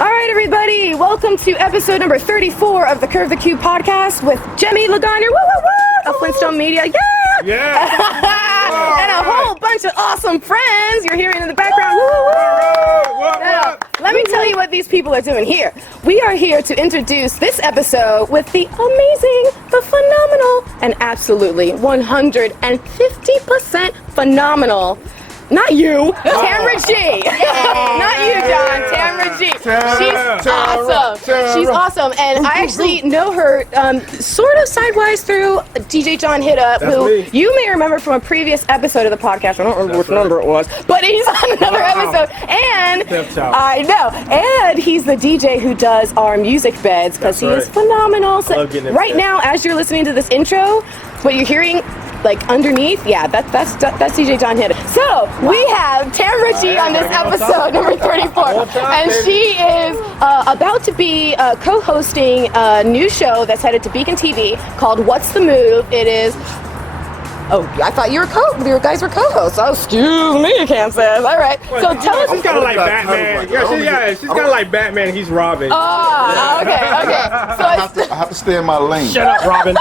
All right, everybody, welcome to episode number 34 of the Curve the Cube podcast with Jemmy Lagarner, of Flintstone Media, and a whole bunch of awesome friends you're hearing in the background. Now, let me tell you what these people are doing here. We are here to introduce this episode with the amazing, the phenomenal, and absolutely 150% phenomenal. Not you, Tamara G. Not you, John. Tamara G. She's awesome. She's awesome, and I actually know her sort of sidewise through DJ John Hitta, who you may remember from a previous episode of the podcast. I don't remember which number it was, but he's on another episode. And I know, and he's the DJ who does our music beds because he is phenomenal. So right now, as you're listening to this intro, what you're hearing, like underneath, that's DJ John Hitta. So we have Tamara G on this episode, number 34, and she is about to be co-hosting a new show that's headed to BECON-TV called What's the Move. It is. Oh, I thought you guys were co-hosts. Oh, excuse me, Cam says. All right. So tell us. She's kind of like Batman. She's kind of like Batman. He's Robin. Oh, okay. So I have to stay in my lane. Shut up, Robin.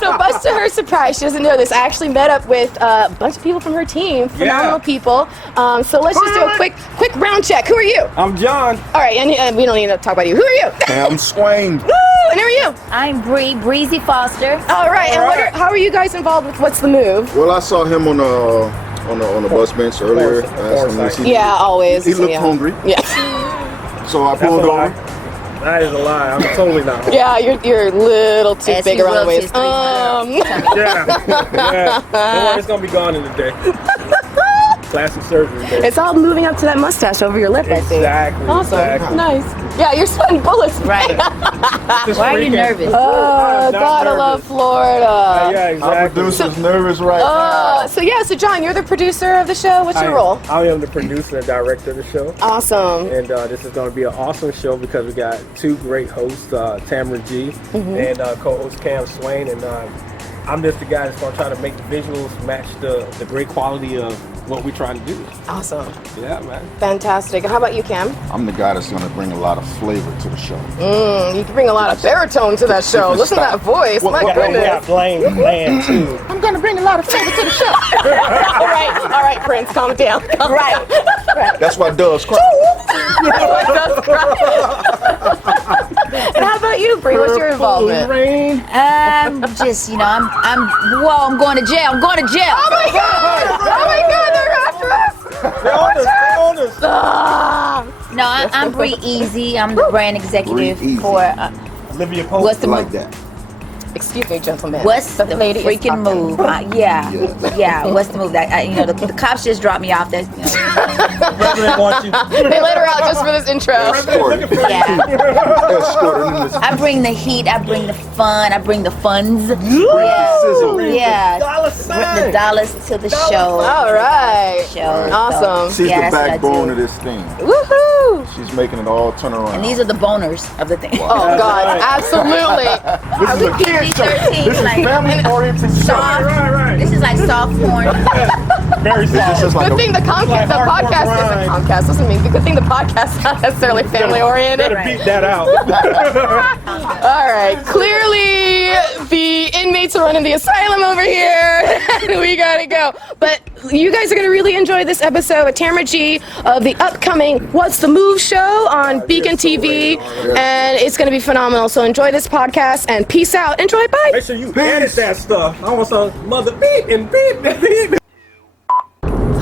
So much to her surprise, she doesn't know this. I actually met up with a bunch of people from her team, phenomenal people. So let's just do a quick round check. Who are you? I'm John. All right, and we don't need to talk about you. Who are you? I'm Swain. Woo! And who are you? I'm Breezy Foster. All right. And how are you guys involved with What's the Move? Well, I saw him on the bus bench earlier. Always. He looked hungry. Yeah. So I pulled over. That is a lie. I'm totally not hungry. Yeah, you're a little too big around the waist. Yeah. Don't worry, it's gonna be gone in a day. Plastic surgery day. It's all moving up to that mustache over your lip, I think. Exactly. Awesome. Exactly. Nice. Yeah, you're sweating bullets. Right. Why are you nervous? Oh, God, I love Florida. Yeah, exactly. Our producer's nervous right now. So John, you're the producer of the show. What's your role? I am the producer and director of the show. Awesome. And this is going to be an awesome show because we got two great hosts, Tamara G and co-host Cam Swain. And I'm just the guy that's going to try to make the visuals match the great quality of what we're trying to do. Awesome. Yeah, man. Fantastic. And how about you, Cam? I'm the guy that's going to bring a lot of flavor to the show. You can bring a lot of baritone to that show. Listen to that voice. My goodness. We got Blaine Man, too. I'm going to bring a lot of flavor to the show. All right, Prince, calm it down. Right. That's why doves cry. And how about you, Bree? What's your involvement? Just, I'm going to jail. I'm going to jail. Oh my God, they're after us. They're on us. No, I'm Bree Easy. I'm the brand executive Bree Easy. for Olivia Pope. What's the Like move? that. Excuse me, gentlemen. What's the lady is freaking talking. move? Yeah. What's the move? The cops just dropped me off. That President wants you. They let her out just for this intro. I bring the heat. I bring the fun. I bring the funds. Sizzle. Yeah. Dollar Bring the sign. dollars to the show. All right. Show. Awesome. She's Yeah, the that's what I backbone do. of this thing. Woohoo! She's making it all turn around. And these are the boners of the thing. Oh God, absolutely. This is a kid show. PG-13, This is like- family-oriented show. Soft. Right. This is like soft porn. Very This is just like Good thing the podcast doesn't mean. Good thing the podcast is not necessarily family oriented. Better beat that out. All right. Clearly, the inmates are running the asylum over here. We gotta go. But you guys are gonna really enjoy this episode with Tamara G of the upcoming What's the Move show on BECON-TV, and it's gonna be phenomenal. So enjoy this podcast and peace out. Enjoy. Bye. Make sure you edit that stuff. I want some mother beep and beep and beep.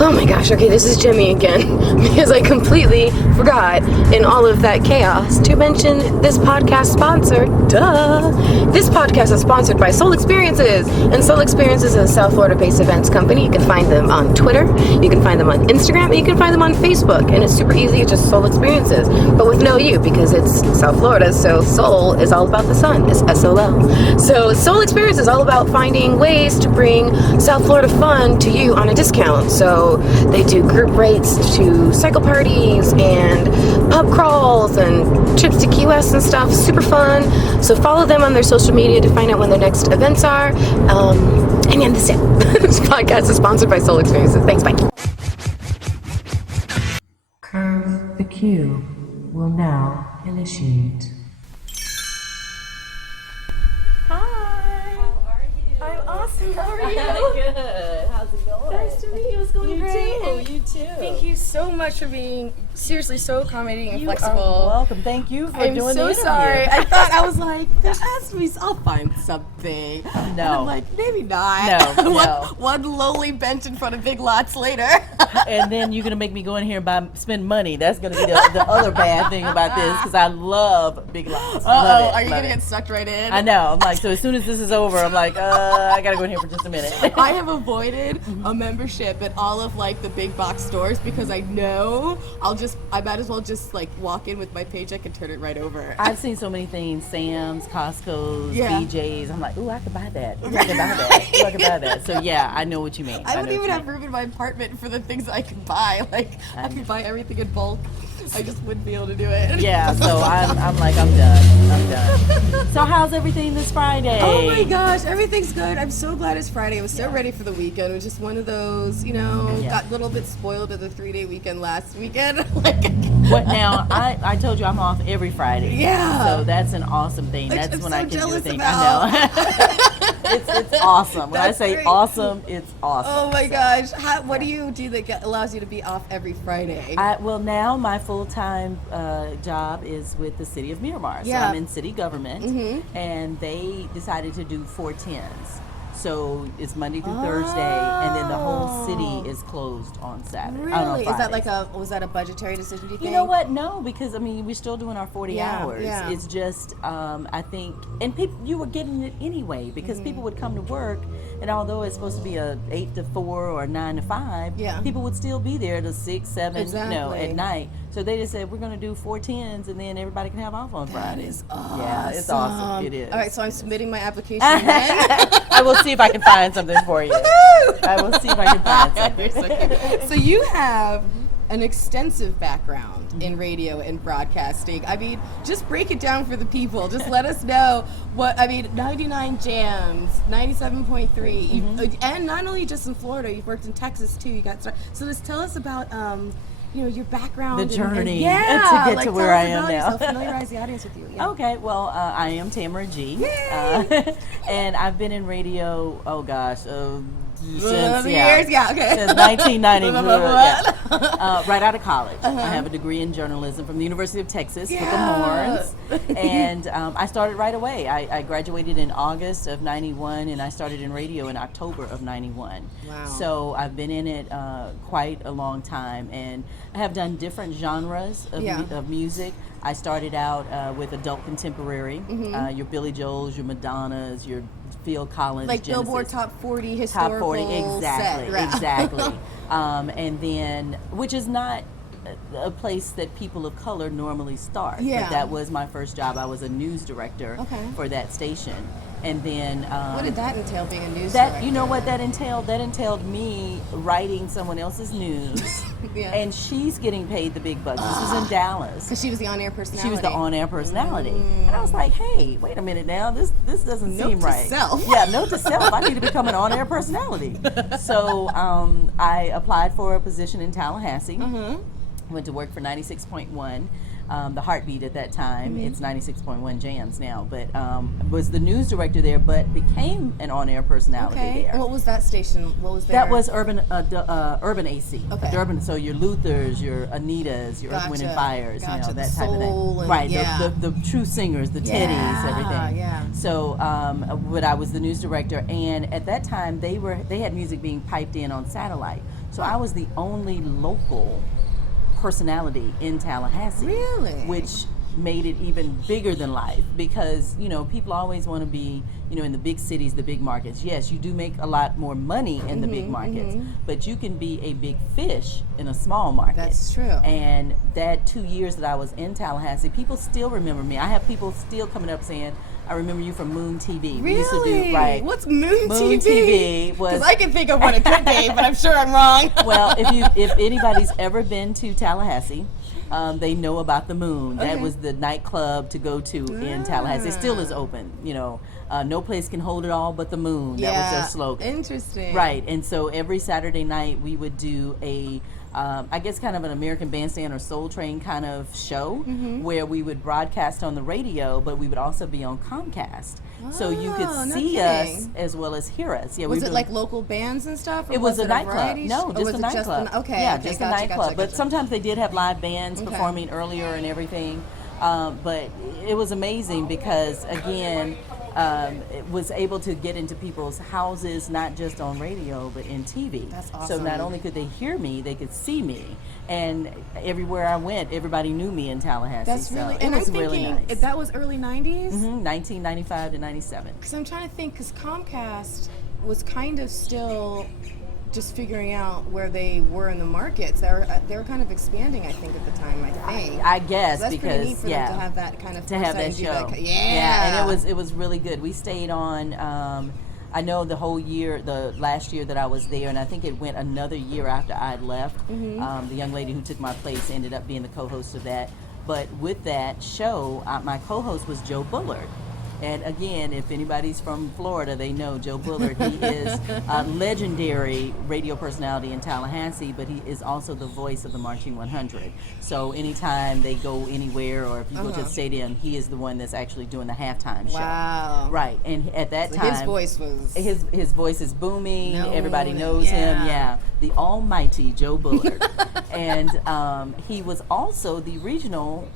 Oh my gosh, okay, this is Jimmy again, because I completely forgot in all of that chaos to mention this podcast sponsor. Duh! This podcast is sponsored by Soul Experiences, and Soul Experiences is a South Florida-based events company. You can find them on Twitter, you can find them on Instagram, and you can find them on Facebook, and it's super easy. It's just Soul Experiences, but with no U, because it's South Florida, so Soul is all about the sun. It's SOL. So Soul Experience is all about finding ways to bring South Florida fun to you on a discount. So they do group rates to cycle parties and pub crawls and trips to Key West and stuff. Super fun. So follow them on their social media to find out when their next events are. And yeah, that's it. This podcast is sponsored by Soul Experiences. Thanks, bye. Curve the Cube. will now initiate. Hi. How are you? I'm awesome. How are you? Good. How's it going? Nice to meet you. It's going great. And You too. thank you so much for being seriously so accommodating and You flexible. are welcome. Thank you for I'm doing so the interview. sorry. I thought I was like, there has to be. I'll find something. And I'm like, maybe not. No, no. One lowly bench in front of Big Lots later. And then you're gonna make me go in here and spend money. That's gonna be the other bad thing about this, because I love Big Lots. Are you gonna get sucked right in? I know. I'm like, so as soon as this is over, I'm like, I gotta go in here for just a minute. I have avoided a membership at all of like the big box stores because I know I might as well just like walk in with my paycheck and turn it right over. I've seen so many things, Sam's, Costco's, Yeah. BJ's. I'm like, ooh, I could buy that. Ooh, I could buy that. Ooh, I could buy that. So yeah, I know what you mean. I don't know even what have you mean. room in my apartment for the things that I can buy. Like I could buy everything in bulk. I just wouldn't be able to do it. Yeah, so I'm like, I'm done. I'm done. So how's everything this Friday? Oh my gosh, everything's good. I'm so glad it's Friday. I was so ready for the weekend. It was just one of those, got a little bit spoiled at the 3-day weekend last weekend. What now? I told you I'm off every Friday. Yeah. So that's an awesome thing. That's I'm when so I can do jealous things. about. I know. It's awesome. When That's I say great. awesome, it's awesome. Oh my gosh. What do you do that allows you to be off every Friday? Well, now my full-time job is with the city of Miramar. Yeah. So I'm in city government, and they decided to do 410s. So it's Monday through Thursday, and then the whole city is closed on Saturday. Really? On Is that Fridays. was that a budgetary decision, do you think? You know what? No, because I mean we're still doing our 40 hours. Yeah. It's just I think, and people, you were getting it anyway because people would come to work, and although it's supposed to be a 8 to 4 or 9 to 5, people would still be there till 6, 7, at night. So they just said we're going to do 410s, and then everybody can have off on Fridays. Awesome. Yeah, it's awesome. It is. All right, so I'm submitting my application then. I will see if I can find something for you. I will see if I can find something. So you have an extensive background in radio and broadcasting. I mean, just break it down for the people. Just let us know 99 JAMZ, 97.3, and not only just in Florida, you've worked in Texas too. You got started. So just tell us about your background, The journey to get to where I am now. Yourself, familiarize the audience with you. Yeah. Okay, well, I am Tamara G, and I've been in radio. Oh gosh, since years, since 1990, right out of college. I have a degree in journalism from the University of Texas, with the Horns, and I started right away. I graduated in August of '91, and I started in radio in October of '91. Wow! So I've been in it quite a long time, and I have done different genres of music. I started out with adult contemporary, your Billy Joels, your Madonnas, your Phil Collins, like Genesis. Billboard Top 40 historical Top 40, exactly, set, right? exactly. And then, which is not a place that people of color normally start. Yeah. But that was my first job. I was a news director for that station. And then what did that entail, being a news director? You know what that entailed? That entailed me writing someone else's news, and she's getting paid the big bucks. This was in Dallas. Because she was the on-air personality. She was the on-air personality, and I was like, "Hey, wait a minute now. This doesn't seem right." Note to self. Yeah, note to self. I need to become an on-air personality. So I applied for a position in Tallahassee. Went to work for 96.1. The Heartbeat at that time. It's 96.1 JAMZ now, but was the news director there, but became an on-air personality there. What was that station? What was That was Urban AC. Okay. Urban, so your Luthers, your Anitas, your Earth, Wind and Fires, Gotcha. that The type of soul thing. and- Right, yeah. the true singers, the Teddies, everything. Yeah. So, but I was the news director, and at that time they had music being piped in on satellite. So I was the only local personality in Tallahassee. Really? Which made it even bigger than life, because people always want to be in the big cities, the big markets. Yes, you do make a lot more money in the big markets, but you can be a big fish in a small market. That's true. And that 2 years that I was in Tallahassee, people still remember me. I have people still coming up saying, I remember you from Moon TV. Really? We used to do, right. What's Moon TV? Moon TV was... Because I can think of what it could be, but I'm sure I'm wrong. Well, if anybody's ever been to Tallahassee, they know about the Moon. That was the nightclub to go to in Tallahassee. It still is open. No place can hold it all but the Moon. That was their slogan. Interesting. Right, and so every Saturday night we would do a I guess kind of an American Bandstand or Soul Train kind of show where we would broadcast on the radio, but we would also be on Comcast. So you could see us as well as hear us. Yeah, was it like local bands and stuff? It was a nightclub. No, just a nightclub. Okay. Just a nightclub. But sometimes they did have live bands performing earlier and everything. But it was amazing because, again, it was able to get into people's houses, not just on radio, but in TV. That's awesome. So not only could they hear me, they could see me. And everywhere I went, everybody knew me in Tallahassee. That's really, so and it was I'm thinking, really nice. That was early 90s? 1995 to 97. Because I'm trying to think, because Comcast was kind of still just figuring out where they were in the markets. They were kind of expanding, I think, at the time. I think. I guess so that's because pretty neat for them to have that kind of to have that show. And it was really good. We stayed on. I know the whole year, the last year that I was there, and I think it went another year after I'd left. The young lady who took my place ended up being the co-host of that. But with that show, my co-host was Joe Bullard. And again, if anybody's from Florida, they know Joe Bullard. He is a legendary radio personality in Tallahassee, but he is also the voice of the Marching 100. So anytime they go anywhere, or if you go to the stadium, he is the one that's actually doing the halftime show. Wow. Right. And at that time, his voice was... His voice is booming. Everybody knows him. Yeah. The almighty Joe Bullard. And he was also the regional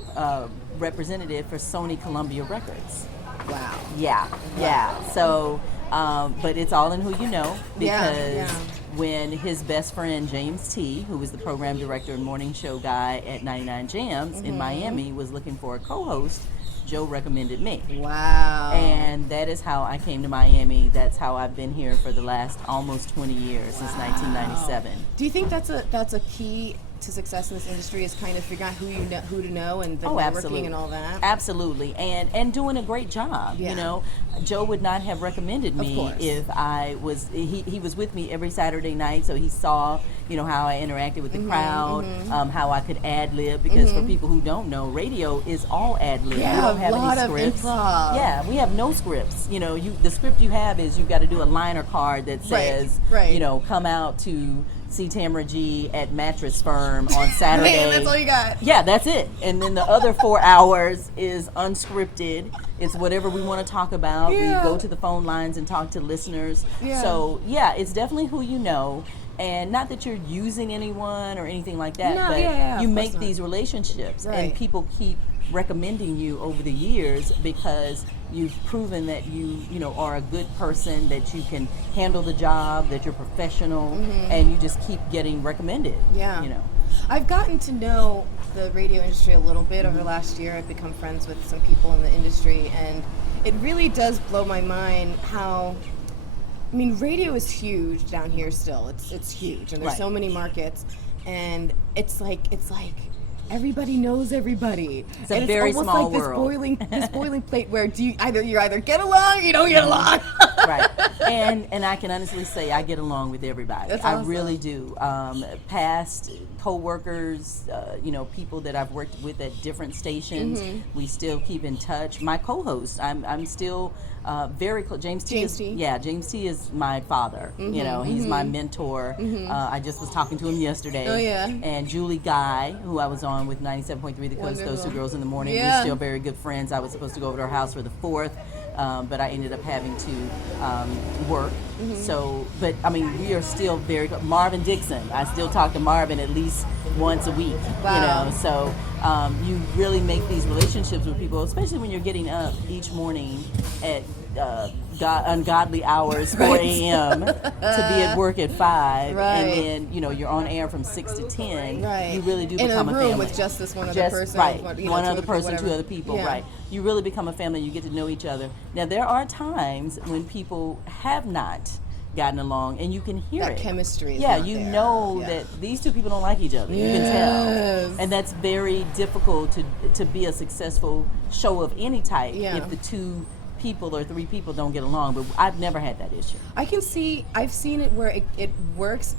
representative for Sony Columbia Records. Wow. Yeah. So, but it's all in who you know, because when his best friend James T, who was the program director and morning show guy at 99 JAMZ in Miami, was looking for a co-host, Joe recommended me. Wow. And that is how I came to Miami. That's how I've been here for the last almost 20 years, since 1997. Do you think that's a key to success in this industry, is kind of figuring out who to know and the networking and all that? Absolutely. And doing a great job. You know, Joe would not have recommended me if I was, he was with me every Saturday night, so he saw, you know, how I interacted with the crowd, how I could ad-lib, because for people who don't know, radio is all ad-lib. Yeah, we don't have a lot any scripts. Of improv. Yeah, we have no scripts. You know, the script you have is you've got to do a liner card that says, you know, come out to see Tamara G at Mattress Firm on Saturday. Man, that's all you got. Yeah, that's it. And then the other 4 hours is unscripted. It's whatever we want to talk about. We go to the phone lines and talk to listeners. So, yeah, it's definitely who you know. And not that you're using anyone or anything like that, but you make these relationships, and people keep recommending you over the years because you've proven that you know, are a good person, that you can handle the job, that you're professional, and you just keep getting recommended. Yeah. You know, I've gotten to know the radio industry a little bit over the last year. I've become friends with some people in the industry, and it really does blow my mind how, I mean, radio is huge down here still. It's huge, and there's so many markets, and it's like everybody knows everybody. It's a very small world. This boiling plate where you either get along or you don't get along. Right. And I can honestly say I get along with everybody. That's awesome. I really do. Past co-workers, you know, people that I've worked with at different stations, we still keep in touch. My co-host, I'm still very close. James T. James T. is my father. You know, he's my mentor. I just was talking to him yesterday. Oh, yeah. And Julie Guy, who I was on with 97.3 The Coast, those 2 girls in the morning, we're still very good friends. I was supposed to go over to her house for the 4th. But I ended up having to work. So, but I mean, we are still very good. Marvin Dixon, I still talk to Marvin at least once a week. Wow. You know, so you really make these relationships with people, especially when you're getting up each morning at ungodly hours, 4 a.m. to be at work at 5, and then, you know, you're on air from 6 to 10. You really do become a family. In a room with just this one other person. One other person, 2 other people. You really become a family. You get to know each other. Now, there are times when people have not gotten along, and you can hear that chemistry. You know that these 2 people don't like each other. You can tell, and that's very difficult to be a successful show of any type if the 2 people or 3 people don't get along. But I've never had that issue. I've seen it where it works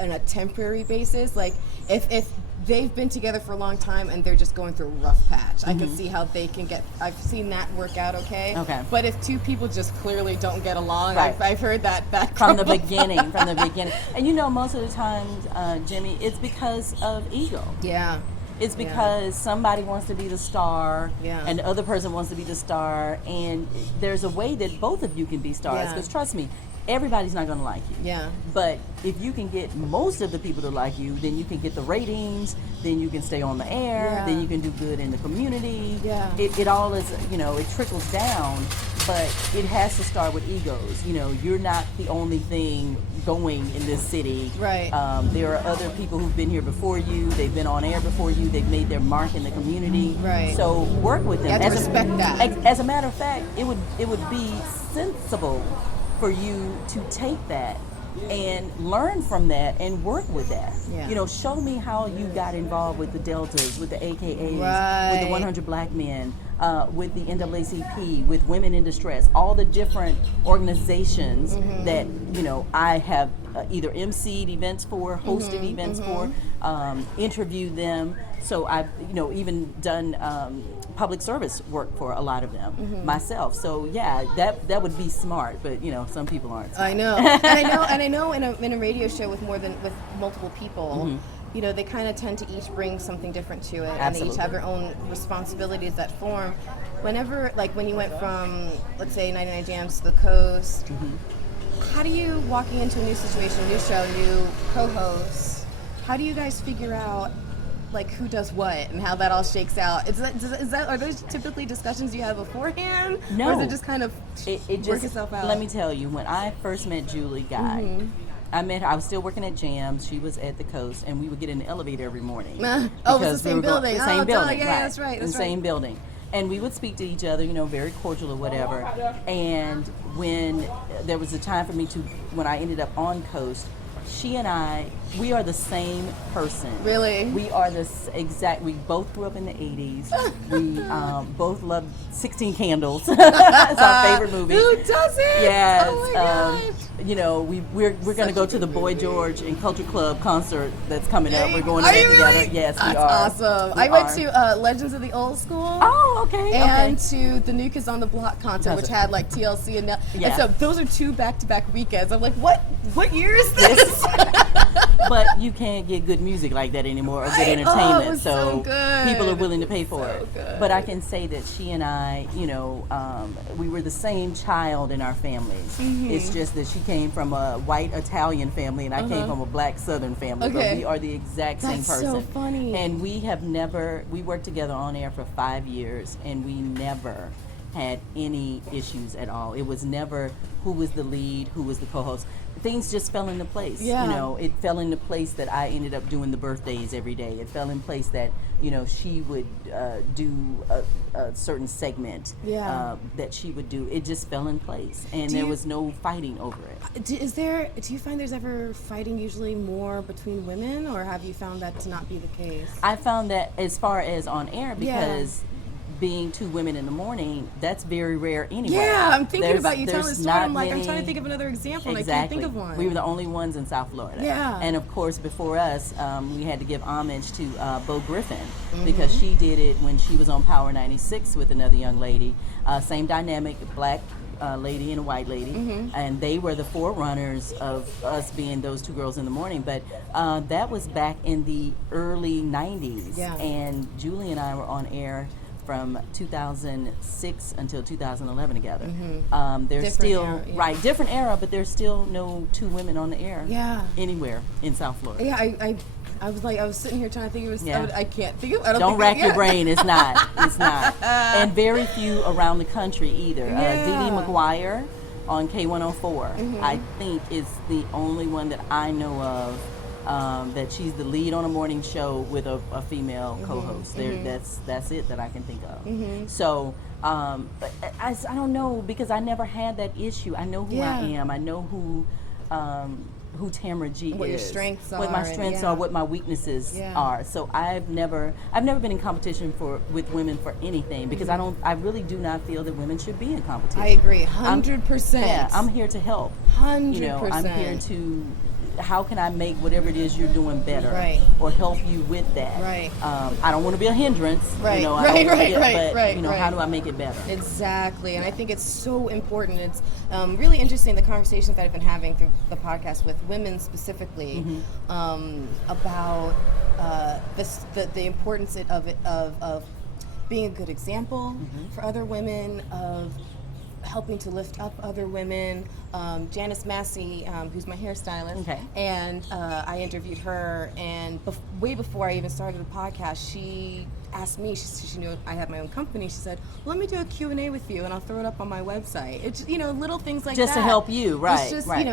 on a temporary basis. Like if they've been together for a long time and they're just going through a rough patch. I Mm-hmm. can see how they can get, I've seen that work out okay. Okay. But if two people just clearly don't get along, Right. I've heard that from the crumble. beginning. And you know, most of the times, Jimmy, it's because of ego. Yeah. It's because somebody wants to be the star, Yeah. and the other person wants to be the star, and there's a way that both of you can be stars. Yeah. Because trust me, everybody's not going to like you. Yeah. But if you can get most of the people to like you, then you can get the ratings, then you can stay on the air, Yeah. then you can do good in the community. Yeah. It all is, you know, it trickles down, but it has to start with egos. You know, you're not the only thing going in this city. Right. There are other people who've been here before you, they've been on air before you, they've made their mark in the community. Right. So work with them. You have to respect that. As a matter of fact, it would be sensible for you to take that and learn from that and work with that. Yeah. You know, show me how you got involved with the Deltas, with the AKAs, with Right. the 100 Black Men, with the NAACP, with Women in Distress, all the different organizations Mm-hmm. that, you know, I have either emceed events for, hosted Mm-hmm. events for, interviewed them. So I've, you know, even done public service work for a lot of them Mm-hmm. myself. So yeah, that would be smart, but you know, some people aren't. I know, and I know in a radio show with multiple people, Mm-hmm. you know, they kind of tend to each bring something different to it, and they Absolutely. each have their own responsibilities that form. Whenever, like when you went from, let's say, 99 JAMZ to the Coast, Mm-hmm. how do you, walking into a new situation, new show, new co-host, how do you guys figure out like who does what and how that all shakes out? Is that are those typically discussions you have beforehand? No. Or is it just kind of It work just, itself out? let me tell you, when I first met Julie Guy, Mm-hmm. I met her, I was still working at JAMZ, she was at the Coast, and we would get in the elevator every morning. Oh, it was because the we same were going- building. The Oh, same duh, building, yeah, right. that's right, The that's same right. building. And we would speak to each other, you know, very cordial or whatever. And when there was a time for me to, when I ended up on Coast, she and I, we are the same person. Really? We are the exact, we both grew up in the 80s. We both loved 16 Candles. It's our favorite movie. Who doesn't? Yes. Oh my gosh. You know, we're going to Such go a to the good Boy movie. George and Culture Club concert that's coming up. We're going to Are that you together. really? Yes, That's we are. awesome. We I went are. to Legends of the Old School. Oh, okay. And okay. to the New Kids on the Block concert, which Concert. had like TLC and Yeah. and so those are two back-to-back weekends. I'm like, what year is this? But you can't get good music like that anymore or good Right. Oh, it entertainment. was so good. people are willing to pay for So it. good. But I can say that she and I, you know, we were the same child in our families. Mm-hmm. It's just that she came from a white Italian family and I came from a black Southern family. Uh-huh. Okay. But we are the exact same That's person. so funny. And we worked together on air for 5 years and we never had any issues at all. It was never who was the lead, who was the co-host. Things just fell into place. Yeah. You know, it fell into place that I ended up doing the birthdays every day. It fell in place that, you know, she would do a certain segment Yeah. that she would do. It just fell in place, and Do there you- was no fighting over it. Do you find there's ever fighting usually more between women, or have you found that to not be the case? I found that as far as on air, Yeah. because being two women in the morning, that's very rare anyway. Yeah, I'm thinking about you telling the there's story. I'm not like, I'm many- trying to think of another example, Exactly. and I can't think of one. We were the only ones in South Florida. Yeah. And of course, before us, we had to give homage to Bo Griffin Mm-hmm. because she did it when she was on Power 96 with another young lady. Same dynamic, black lady and a white lady, Mm-hmm. and they were the forerunners of us being those two girls in the morning. But that was back in the early 90s, Yeah. and Julie and I were on air from 2006 until 2011 together. There's Different still era, yeah. right different era, but there's still no two women on the air Yeah. anywhere in South Florida. Yeah, I was sitting here trying to think it was. Yeah. I can't think of. I don't Don't think rack yeah. your brain. It's not. It's not. And very few around the country either. Yeah. Dee Dee McGuire on K104, I think is the only one that I know of. That she's the lead on a morning show with a female co-host. That's it that I can think of. So but I don't know, because I never had that issue. I know who Yeah. I am. I know who Tamara G What your is. strengths What my are, and strengths yeah. are, what my weaknesses Yeah. are. So I've never been in competition with women for anything, because I really do not feel that women should be in competition. I agree, 100%. Yeah, I'm here to help. 100%. You know, I'm here to how can I make whatever it is you're doing better, Right. or help you with that? Right. I don't want to be a hindrance, Right. you know. I Right, don't wanna right, right, but, how do I make it better? Exactly, and I think it's so important. It's really interesting, the conversations that I've been having through the podcast with women specifically, about the importance of being a good example for other women, of helping to lift up other women. Janice Massey, who's my hairstylist, and I interviewed her, and way before I even started the podcast, she asked me, she knew I had my own company, she said, well, let me do a Q&A with you and I'll throw it up on my website. It's, little things like just that. to help you, right? It's just, right.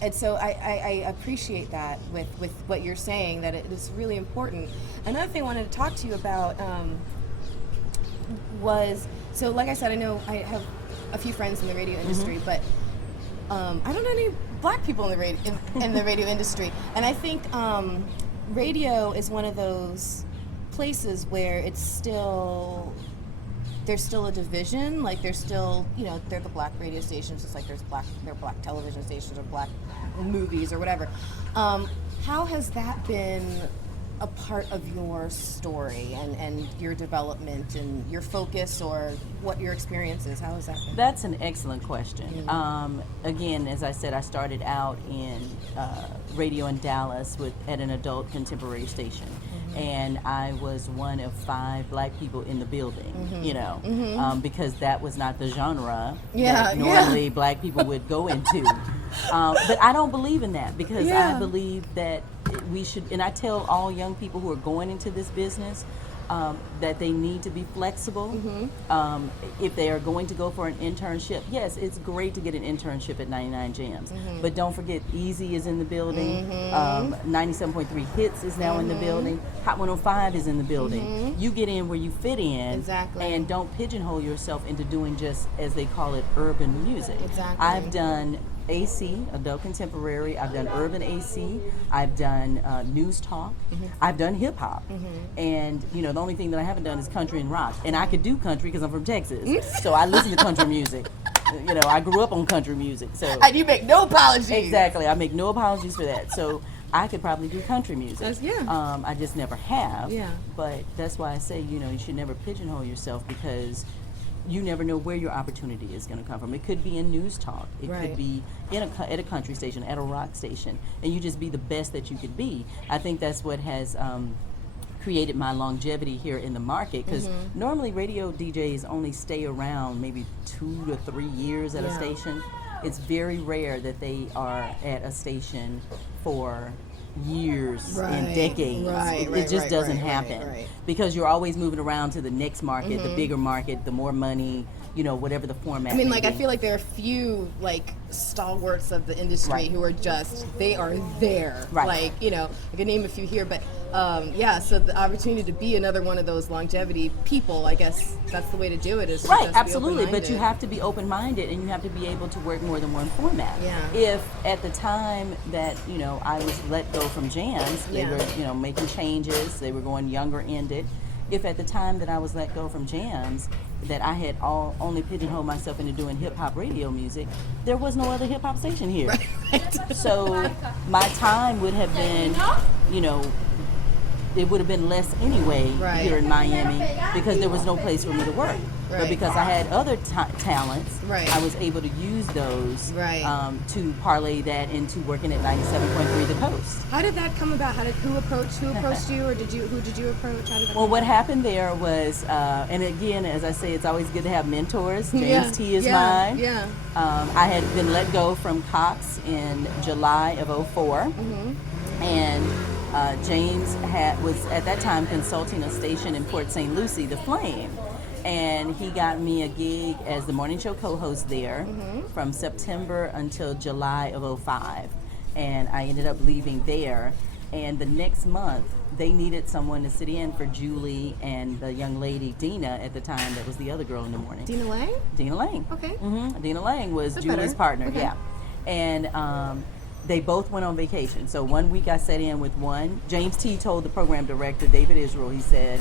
And so I appreciate that with what you're saying, that it is really important. Another thing I wanted to talk to you about was, so like I said, I know I have a few friends in the radio industry, but I don't know any black people in the radio industry. And I think radio is one of those places where it's still, there's still a division. Like there's still, they're the black radio stations, just like there are black television stations or black movies or whatever. How has that been a part of your story and your development and your focus, or what your experience is? How has that been? That's an excellent question. Again, as I said, I started out in radio in Dallas at an adult contemporary station. And I was one of 5 black people in the building, because that was not the genre that normally black people would go into. But I don't believe in that, because I believe that we should, and I tell all young people who are going into this business that they need to be flexible. If they are going to go for an internship, yes, it's great to get an internship at 99 JAMZ, but don't forget Easy is in the building, 97.3 Hits is now in the building, Hot 105 is in the building. You get in where you fit in, and don't pigeonhole yourself into doing just, as they call it, urban music. I've done AC, adult contemporary, I've done urban AC, I've done NewsTalk, I've done hip hop, and the only thing that I haven't done is country and rock. And I could do country because I'm from Texas, so I listen to country music. I grew up on country music, so. And you make no apologies. Exactly, I make no apologies for that. So I could probably do country music. I just never have. But that's why I say, you should never pigeonhole yourself, because you never know where your opportunity is going to come from. It could be in news talk. It could be at a country station, at a rock station, and you just be the best that you could be. I think that's what has created my longevity here in the market, because normally radio DJs only stay around maybe 2 to 3 years at a station. It's very rare that they are at a station for years and decades. It just doesn't happen, because you're always moving around to the next market, the bigger market, the more money, whatever the format. I feel like there are a few stalwarts of the industry who are just, they are there. I can name a few here, but so the opportunity to be another one of those longevity people, I guess that's the way to do it, is to just absolutely. be but you have to be open-minded, and you have to be able to work more than one format. If at the time that I was let go from JAMZ, they were making changes, they were going younger ended. If at the time that I was let go from JAMZ, that I had only pigeonholed myself into doing hip-hop radio music, there was no other hip-hop station here. So my time would have been, it would have been less anyway here in Miami, because there was no place for me to work. But because I had other talents, I was able to use those to parlay that into working at 97.3 The Coast. How did that come about? Who approached you, or who did you approach? How did that well, what happened there was, and again, as I say, it's always good to have mentors. James T is mine. I had been let go from Cox in July of 2004, and James was at that time consulting a station in Port St. Lucie, The Flame. And he got me a gig as the morning show co-host there from September until July of 2005. And I ended up leaving there. And the next month, they needed someone to sit in for Julie and the young lady, Dina, at the time, that was the other girl in the morning. Dina Lang? Dina Lang. Okay. Dina Lang was That's Julie's better. partner, And they both went on vacation. So one week I sat in with one. James T told the program director, David Israel, he said,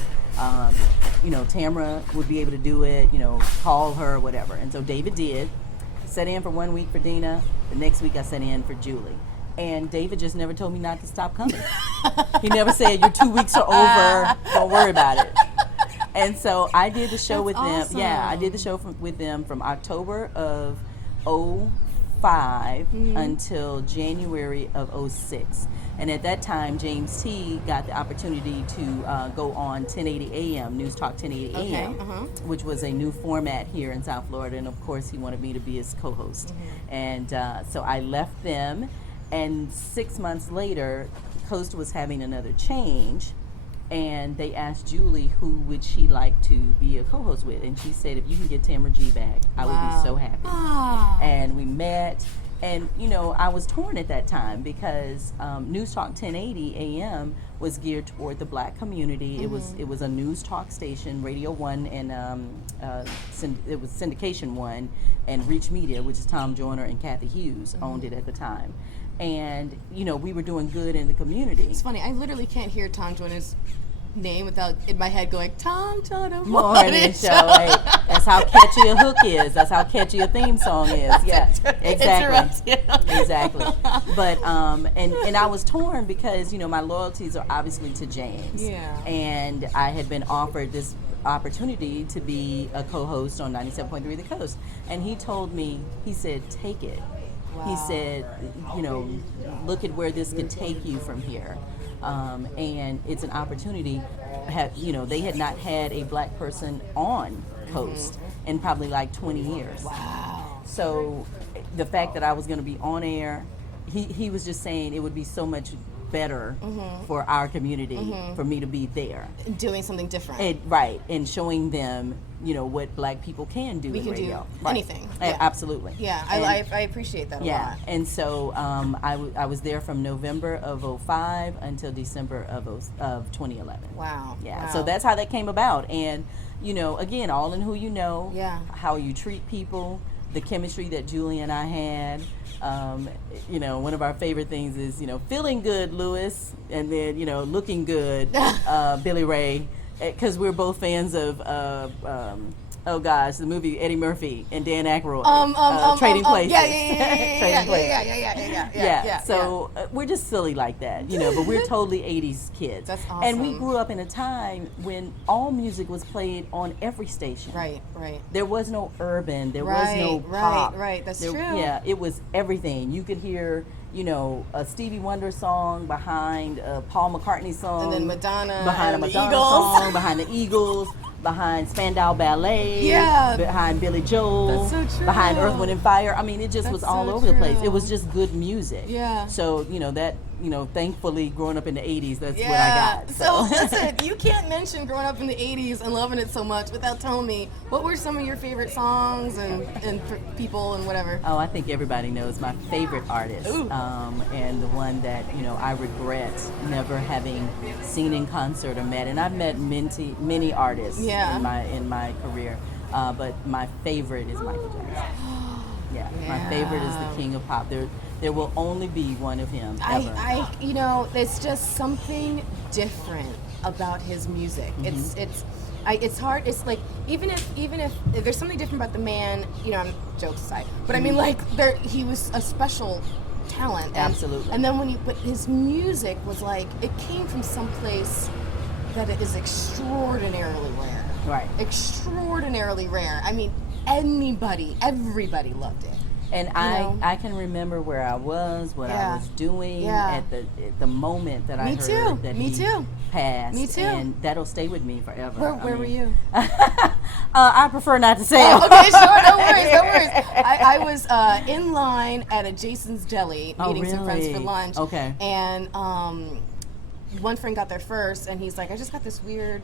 Tamara would be able to do it, call her, whatever. And so David did. Sat in for 1 week for Dina. The next week I sat in for Julie. And David just never told me not to stop coming. He never said, your 2 weeks are over, don't worry about it. And so I did the show with them. Yeah, I did the show with them from October of 05 until January of 06. And at that time, James T got the opportunity to go on 1080 AM, News Talk 1080 AM, which was a new format here in South Florida. And of course, he wanted me to be his co-host. And so I left them. And 6 months later, Coast was having another change, and they asked Julie who would she like to be a co-host with, and she said, if you can get Tamara G back, I would be so happy. And we met, and you know, I was torn at that time because News Talk 1080 AM was geared toward the Black community. It was a news talk station, Radio One, and it was Syndication One, and Reach Media, which is Tom Joyner and Kathy Hughes owned it at the time. And you know, we were doing good in the community. It's funny, I literally can't hear Tom Joyner's name without in my head going, Tom Joyner Morning Show. Hey, that's how catchy a hook is. That's how catchy a theme song is. Yeah, exactly. Exactly. But and I was torn because you know my loyalties are obviously to James. Yeah. And I had been offered this opportunity to be a co-host on 97.3 The Coast, and he told me, he said, take it. He said, you know, look at where this could take you from here. And it's an opportunity. You know, they had not had a Black person on Coast in probably like 20 years. Wow. So the fact that I was going to be on air, he was just saying it would be so much better for our community for me to be there. Doing something different. And showing them, you know, what Black people can do in radio. We can do anything. Yeah. Absolutely. Yeah, I appreciate that a lot. And so I was there from November of 05 until December of 2011. Wow. Yeah, wow. so that's how that came about. And, you know, again, all in who you know, how you treat people, the chemistry that Julie and I had. You know, one of our favorite things is, you know, feeling good, Lewis, and then, you know, looking good, Billy Ray, because we're both fans of, oh gosh, the movie Eddie Murphy and Dan Aykroyd, Trading Places. Yeah. So we're just silly like that, you know, but we're totally 80s kids. That's awesome. And we grew up in a time when all music was played on every station. Right. There was no urban, there was no pop. Right, that's true. Yeah, it was everything. You could hear, you know, a Stevie Wonder song behind a Paul McCartney song. And then Madonna. Behind a Madonna song, behind the Eagles. Behind Spandau Ballet, behind Billy Joel, behind Earth, Wind and Fire. I mean, it just was all over the place. It was just good music. Yeah. So, you know, that, you know, thankfully growing up in the 80s, that's what I got. So listen, you can't mention growing up in the 80s and loving it so much without telling me what were some of your favorite songs and people and whatever. Oh, I think everybody knows my favorite artist, and the one that, you know, I regret never having seen in concert or met. And I've met many artists in my career, but my favorite is Michael Jackson. My favorite is the king of pop. There will only be one of him ever. You know, there's just something different about his music. It's hard. It's like even if there's something different about the man, you know, jokes aside, but I mean, like he was a special talent. Absolutely. And then but his music was like, it came from someplace that it is extraordinarily rare. Right. Extraordinarily rare. I mean, everybody loved it. And I can remember where I was, what I was doing at the moment that I heard that he passed. Me too. And that'll stay with me forever. Where were you? I prefer not to say. Okay, sure, no worries. I was in line at a Jason's Deli meeting some friends for lunch. Okay. And one friend got there first, and he's like, I just got this weird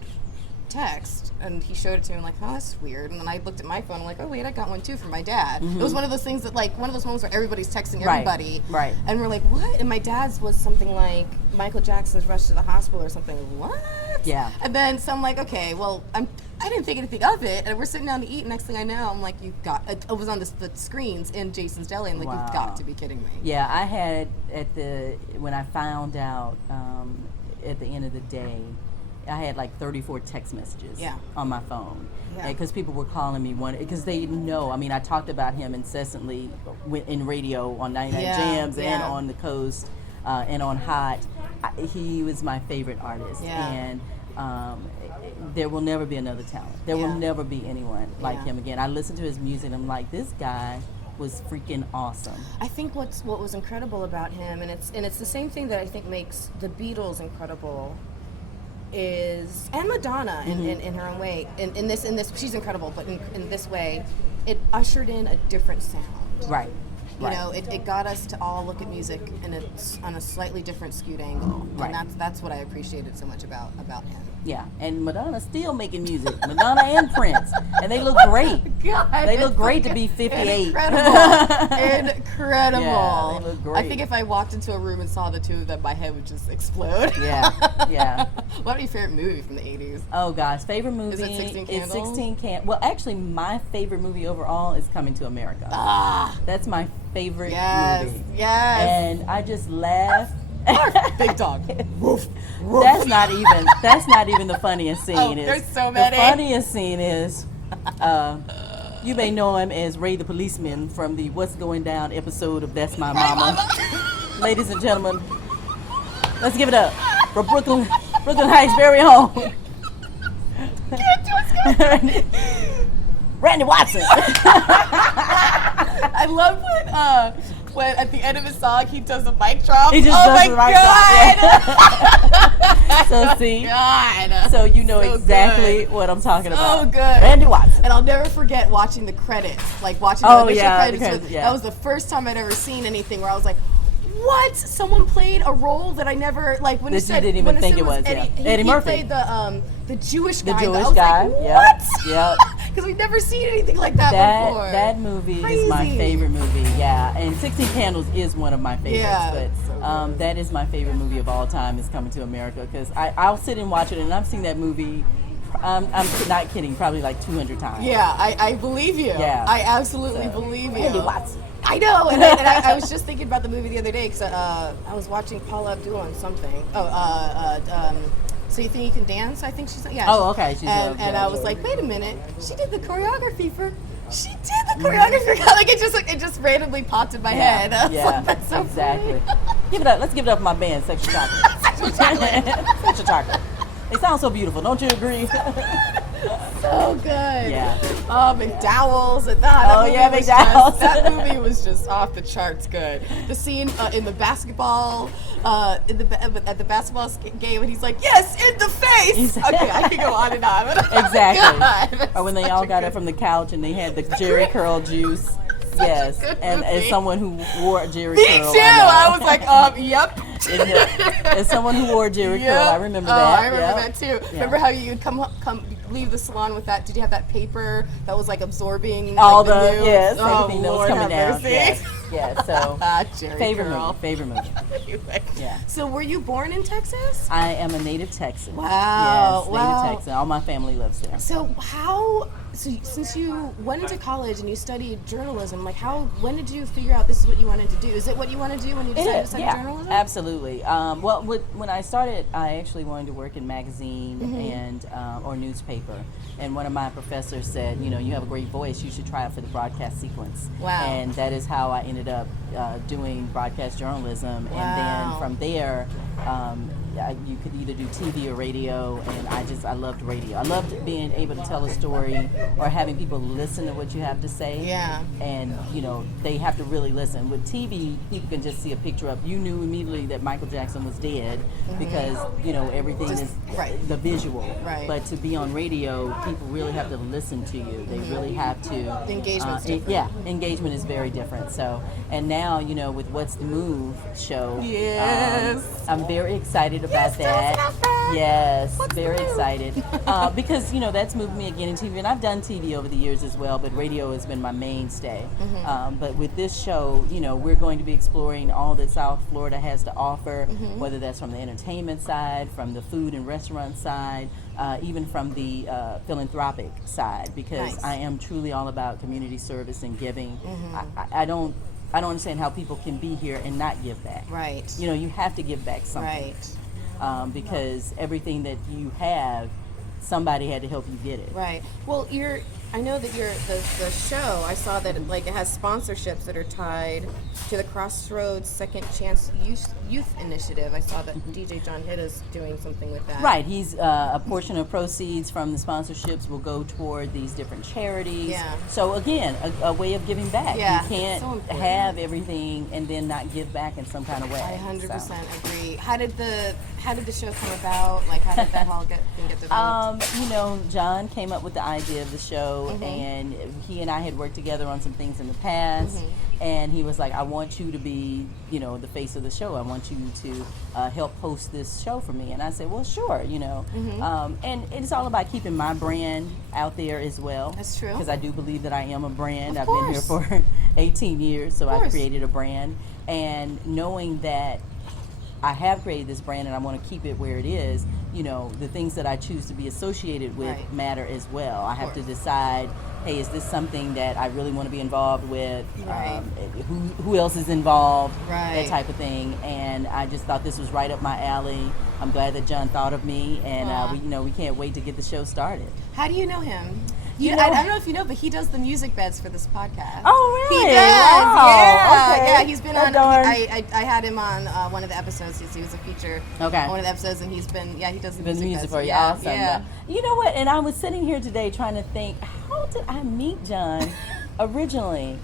text, and he showed it to me. I'm like, oh, that's weird. And then I looked at my phone. I'm like, oh wait, I got one too from my dad. It was one of those things that, like, one of those moments where everybody's texting everybody, right? And we're like, what? And my dad's was something like Michael Jackson's rushed to the hospital or something. What? Yeah. And then so I'm like, okay, well, I didn't think anything of it, and we're sitting down to eat. And next thing I know, I'm like, it was on the screens in Jason's Deli. I'm like, you've got to be kidding me. Yeah, I had when I found out at the end of the day I had like 34 text messages Yeah. on my phone. Yeah. Because people were calling me because they know. I mean, I talked about him incessantly in radio on 99 JAMZ and on the coast and on Hot. He was my favorite artist. Yeah. And there will never be another talent. There will never be anyone like him again. I listened to his music and I'm like, this guy was freaking awesome. I think what was incredible about him, and it's the same thing that I think makes the Beatles incredible, is, and Madonna in her own way. In this she's incredible, but in this way, it ushered in a different sound. Right. You know, it got us to all look at music on a slightly different skewed angle, and that's what I appreciated so much about him. Yeah, and Madonna's still making music. Madonna and Prince, and they look great. God, They look great to be 58. Incredible. Yeah, they look great. I think if I walked into a room and saw the two of them, my head would just explode. Yeah. What your favorite movie from the 80s? Oh gosh, favorite movie Is it 16 is Candles? 16 Candles. Well, actually, my favorite movie overall is Coming to America. That's my favorite movie. Yes. And I just laugh. Big dog. Woof. That's not even the funniest scene. Oh, there's so many. The funniest scene is, you may know him as Ray the policeman from the What's Going Down episode of That's My Mama. Ladies and gentlemen, let's give it up for Brooklyn Heights' very own. Randy Watson. I love when at the end of his song he does a mic drop. He just does the mic drop. So see, God. so you know So exactly what I'm talking about. So good. Randy Watson. And I'll never forget watching the credits, like watching Oh, the initial yeah, the credits. credits, yeah. That was the first time I'd ever seen anything where I was like, what? Someone played a role that I never, like, when That it you said, didn't even when think said it was, Eddie, yeah. Eddie he Murphy. played the Jewish The guy. Jewish I was guy, like, yep, what? yep. Because we've never seen anything like that before. That movie is my Crazy. favorite movie, yeah. And 16 Candles is one of my favorites, Yeah, but it's so good. that is my favorite movie of all time, is Coming to America, because I'll sit and watch it, and I've seen that movie, I'm not kidding, probably like 200 times. Yeah, I believe you. Yeah. I absolutely believe you. Randy Watson. I know, and I was just thinking about the movie the other day because I was watching Paula Abdul on something. So You Think You Can Dance? I think she's yeah. Oh, okay. And I was like, wait a minute, she did the choreography for. She did the choreography. Like it just randomly popped in my head. I was like, that's so exactly. funny. Give it up. Let's give it up for my band, Sexual Chocolate. Sexual Chocolate. Sexual Chocolate. They sound so beautiful, don't you agree? So good. Yeah. Oh, McDowell's. McDowell's. That movie was just off the charts good. The scene in the basketball, at the basketball game, and he's like, "Yes, in the face." Okay, I can go on and on. Exactly. God, or when they all got up from the couch and they had the Jerry curl juice. Yes, good and as movie. someone who wore a Jerry Me curl, too. I I was like, yep. as someone who wore a Jerry curl, I remember that. I remember that too. Yeah. Remember how you'd come leave the salon with that? Did you have that paper that was like absorbing All like, the news? yes, Oh, everything that was Lord coming have down. mercy. Yes. So Jerry favorite curl. movie. Yeah. So were you born in Texas? I am a native Texan. Wow. Yes, wow. native Texan. All my family lives there. So since you went into college and you studied journalism, like when did you figure out this is what you wanted to do? Is it what you want to do when you decided to study journalism? Absolutely. Well, when I started, I actually wanted to work in magazine and or newspaper. And one of my professors said, you have a great voice. You should try out for the broadcast sequence. Wow. And that is how I ended up doing broadcast journalism. Wow. And then from there, you could either do TV or radio, and I loved radio. I loved being able to tell a story or having people listen to what you have to say. Yeah. And, they have to really listen. With TV, people can just see a picture up. You knew immediately that Michael Jackson was dead because, everything is the visual. Right. But to be on radio, people really have to listen to you. They really have to. The engagement's different. Engagement is very different. So, and now, with What's the Move show, Yes. I'm very excited about that. Yes, very excited. Because, that's moved me again in TV. And I've done TV over the years as well, but radio has been my mainstay. But with this show, we're going to be exploring all that South Florida has to offer, whether that's from the entertainment side, from the food and restaurant side, even from the philanthropic side, because Nice. I am truly all about community service and giving. I don't understand how people can be here and not give back. Right. You have to give back something. Right. because everything that you have, somebody had to help you get it. Right. Well, I know that the show, I saw that it has sponsorships that are tied to the Crossroads Second Chance Youth Initiative. I saw that DJ John Hitta's doing something with that. Right. He's a portion of proceeds from the sponsorships will go toward these different charities. Yeah. So again, a way of giving back. Yeah. You can't So important. have everything and then not give back in some kind of way. I 100% So. agree. How did the show come about? Like, how did that all get developed? John came up with the idea of the show, and he and I had worked together on some things in the past. And he was like, "I want you to be, the face of the show. I want you to help host this show for me." And I said, "Well, sure, And it's all about keeping my brand out there as well. That's true. Because I do believe that I am a brand. Of I've been here course. for 18 years, so I've course. created a brand. And knowing that I have created this brand and I want to keep it where it is, the things that I choose to be associated with Right. matter as well. I have to course. decide, hey, is this something that I really want to be involved with? Right. Who else is involved? Right. That type of thing. And I just thought this was right up my alley. I'm glad that John thought of me, and we can't wait to get the show started. How do you know him? You I know- don't know if you know, but he does the music beds for this podcast. Oh, really? He does. Wow. Yeah, Okay. yeah. He's been on. Darn. I had him on one of the episodes. He was a feature. Okay. On one of the episodes, and he does the The music beds. for you. Yeah, Awesome. Yeah. You know what? And I was sitting here today trying to think, how did I meet John originally?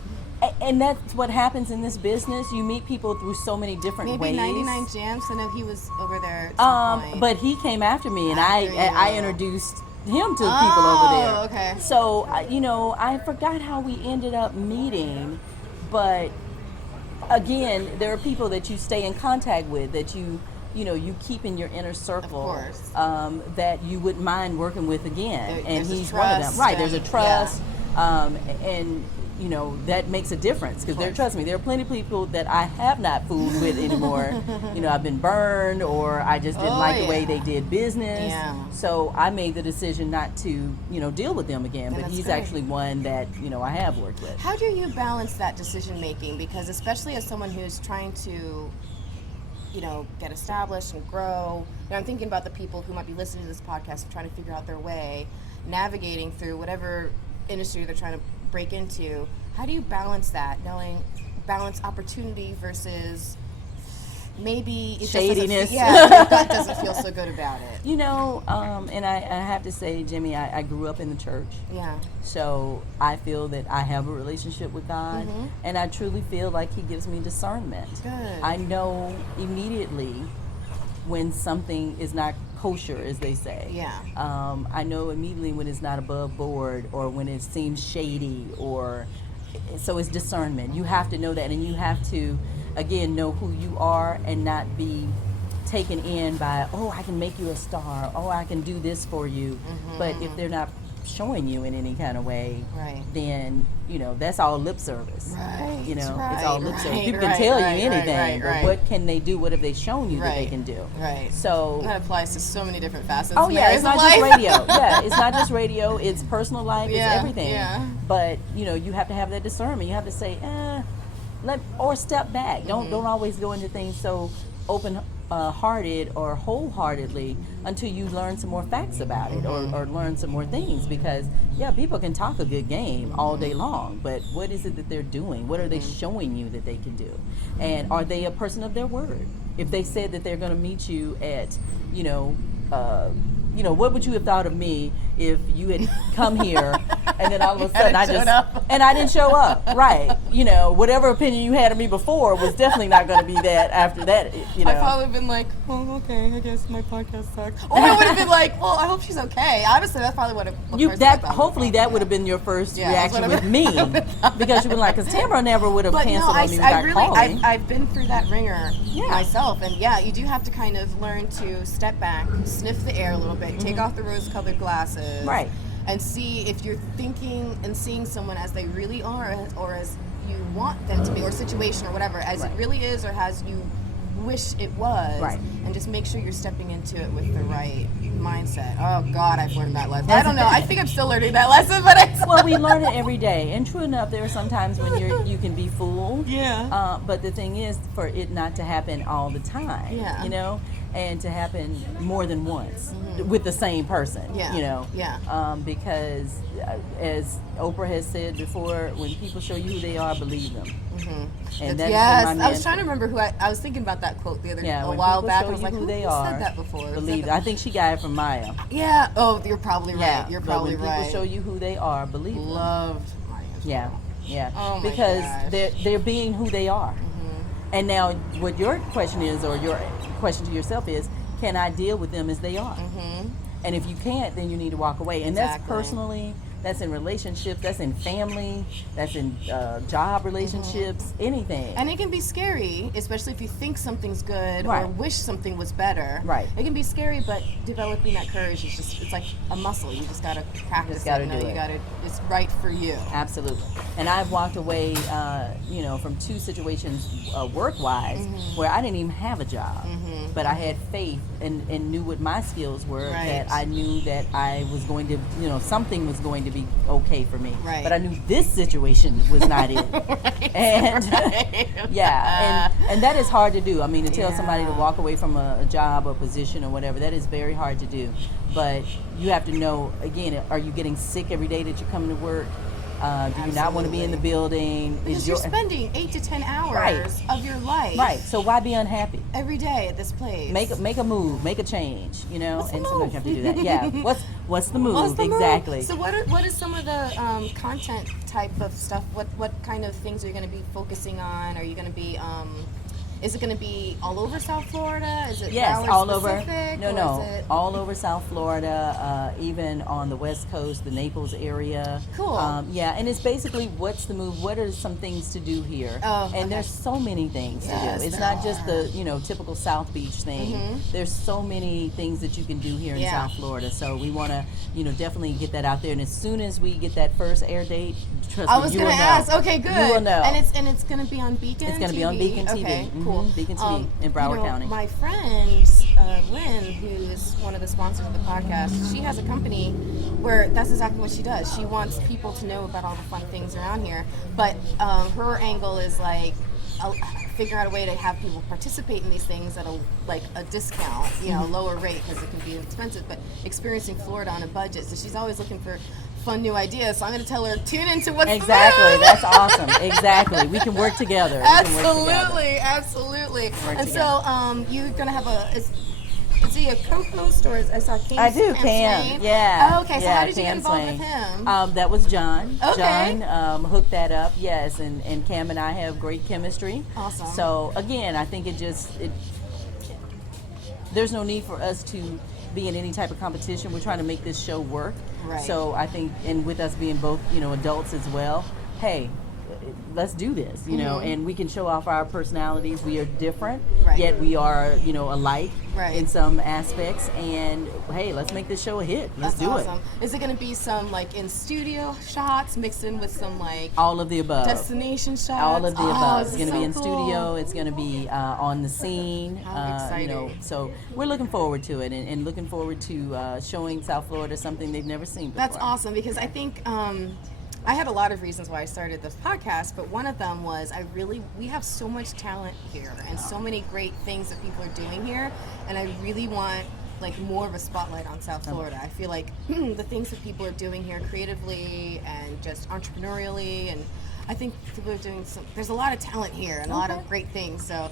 And that's what happens in this business. You meet people through so many different Maybe ways. 99 Jams. I know he was over there at some point. But he came after me, and After I you. introduced him to people over there. Okay. So I forgot how we ended up meeting, but again, there are people that you stay in contact with that you keep in your inner circle. Of course. That you wouldn't mind working with again, and There's a he's one of them. trust Right? There's a and- trust, and that makes a difference because trust me, there are plenty of people that I have not fooled with anymore. I've been burned, or I just didn't like the way they did business. Yeah. So I made the decision not to deal with them again. But that's he's great. actually one that I have worked with. How do you balance that decision making? Because especially as someone who's trying to, get established and grow, I'm thinking about the people who might be listening to this podcast trying to figure out their way, navigating through whatever industry they're trying to break into. How do you balance that? Balance opportunity versus maybe it Shadiness. Your gut doesn't feel so good about it. And I have to say, Jimmy, I grew up in the church. Yeah. So I feel that I have a relationship with God, and I truly feel like He gives me discernment. Good. I know immediately when something is not kosher, as they say. Yeah. I know immediately when it's not above board or when it seems shady, so it's discernment. You have to know that, and you have to, again, know who you are and not be taken in by, oh, I can make you a star, oh, I can do this for you. But if they're not showing you in any kind of way, Right. then that's all lip service. Right, It's all right, lip service. right, People can right, tell right, you anything, right. but what can they do? What have they shown you that they Right, can do? right. So That applies to so many different facets. oh of yeah, it's areas of not just life. radio. Yeah, it's not just radio. It's personal life. Yeah, It's everything. yeah. But you have to have that discernment. You have to say, or step back. Don't always go into things so open-hearted or wholeheartedly until you learn some more facts about it or learn some more things. Because people can talk a good game all day long, but what is it that they're doing? What are they showing you that they can do? And are they a person of their word? If they said that they're going to meet you at, what would you have thought of me if you had come here and then all of a sudden I didn't show up? Right. Whatever opinion you had of me before was definitely not going to be that after that, I'd probably been like, well, okay, I guess my podcast sucks. Or I would have been like, well, I hope she's okay. Honestly, that's probably what hopefully that would have been your first Yeah, reaction that's with me, because you've been like, because Tamara never would have But canceled no, on me without calling. I've been through that ringer Yeah. myself, and you do have to kind of learn to step back, sniff the air a little bit, take off the rose-colored glasses, Right. and see if you're thinking and seeing someone as they really are, or as you want them to be, or situation or whatever, as Right. it really is, or as you wish it was, Right. and just make sure you're stepping into it with the right mindset. Oh God, I've learned that lesson. I don't know. I think I'm still learning that lesson, but well, we learn it every day. And true enough, there are some times when you can be fooled. Yeah. But the thing is, for it not to happen all the time. Yeah. You know, and to happen more than once with the same person. Yeah. You know. Yeah. Because as Oprah has said before, when people show you who they are, believe them. And that Yes, is my I was trying to remember who I was thinking about that quote the other Yeah, a when while people back. show I was you like, who who they said are, that before? Who said believe it. that? I think she got it from Maya. Yeah. Oh, you're probably right. Yeah, You're but probably when right. people show you who they are, believe them. Loved Maya. Yeah, yeah. Oh my because gosh. they're being who they are. And now, what your question is, or your question to yourself is, can I deal with them as they are? And if you can't, then you need to walk away. And that's Exactly. personally, that's in relationships, that's in family, that's in job relationships, anything. And it can be scary, especially if you think something's good or Right. wish something was better. Right. It can be scary, but developing that courage is it's like a muscle. You just gotta practice Just gotta it. do You it. gotta, it's right for you. Absolutely. And I've walked away, from 2 situations work-wise where I didn't even have a job, but I had faith and knew what my skills were, Right. that I knew that I was going to, something was going to be okay for me. Right. But I knew this situation was not it. And and that is hard to do. I mean, to tell somebody to Yeah. walk away from a job or position or whatever, that is very hard to do. But you have to know, again, are you getting sick every day that you come to work? Do you not want to be in the building? Because you're spending 8 to 10 hours Right. of your life Right. So why be unhappy? every day at this place. Make a move, make a change, What's the and sometimes move? you have to do that. Yeah. What's the move? What's the move? Exactly. So what is some of the content type of stuff? What kind of things are you going to be focusing on? Are you going to be is it going to be all over South Florida? Is it Yes, Broward all over. specific, or No, is it- all over South Florida, even on the West Coast, the Naples area. Cool. And it's basically what's the move? What are some things to do here? Oh, and okay. there's so many things Yes, to do. It's there not just the typical South Beach thing. There's so many things that you can do here in Yeah. South Florida. So we want to definitely get that out there. And as soon as we get that first air date, trust I me, was you going will to know. ask. Okay, good. You will know. And it's going to be on Beacon. It's going to be on Beacon TV. Okay, cool. Beacon TV in Broward County. My friend Lynn, who's one of the sponsors of the podcast, she has a company where that's exactly what she does. She wants people to know about all the fun things around here, but her angle is like figure out a way to have people participate in these things at a discount, lower rate because it can be expensive, but experiencing Florida on a budget. So she's always looking for fun new ideas. So I'm going to tell her, tune into what's Exactly. the move. That's awesome. Exactly. We can work together. Absolutely. Work And together. so you're going to have is he a co-host or I saw Cam? I do, Cam. Swain? Yeah. Oh, okay, so yeah, how did you get Cam involved Swain. with him? That was John. Okay. John hooked that up, yes, and Cam and I have great chemistry. Awesome. So again, I think there's no need for us to be in any type of competition. We're trying to make this show work. Right. So I think, and with us being both, adults as well, hey, let's do this, and we can show off our personalities. We are different, Right. yet we are, alike Right. in some aspects. And hey, let's make this show a hit. Let's That's do awesome. Is it going to be some in studio shots mixed in with some it. All of the above. destination shots? All of the Oh, above. this It's is going to be so in cool. studio. It's going to be on the scene. How exciting. So we're looking forward to it, and looking forward to showing South Florida something they've never seen before. That's awesome because I think I had a lot of reasons why I started this podcast, but one of them was we have so much talent here and so many great things that people are doing here, and I really want more of a spotlight on South Florida. I feel like the things that people are doing here creatively and just entrepreneurially, and I think people are doing there's a lot of talent here and a lot of great things. So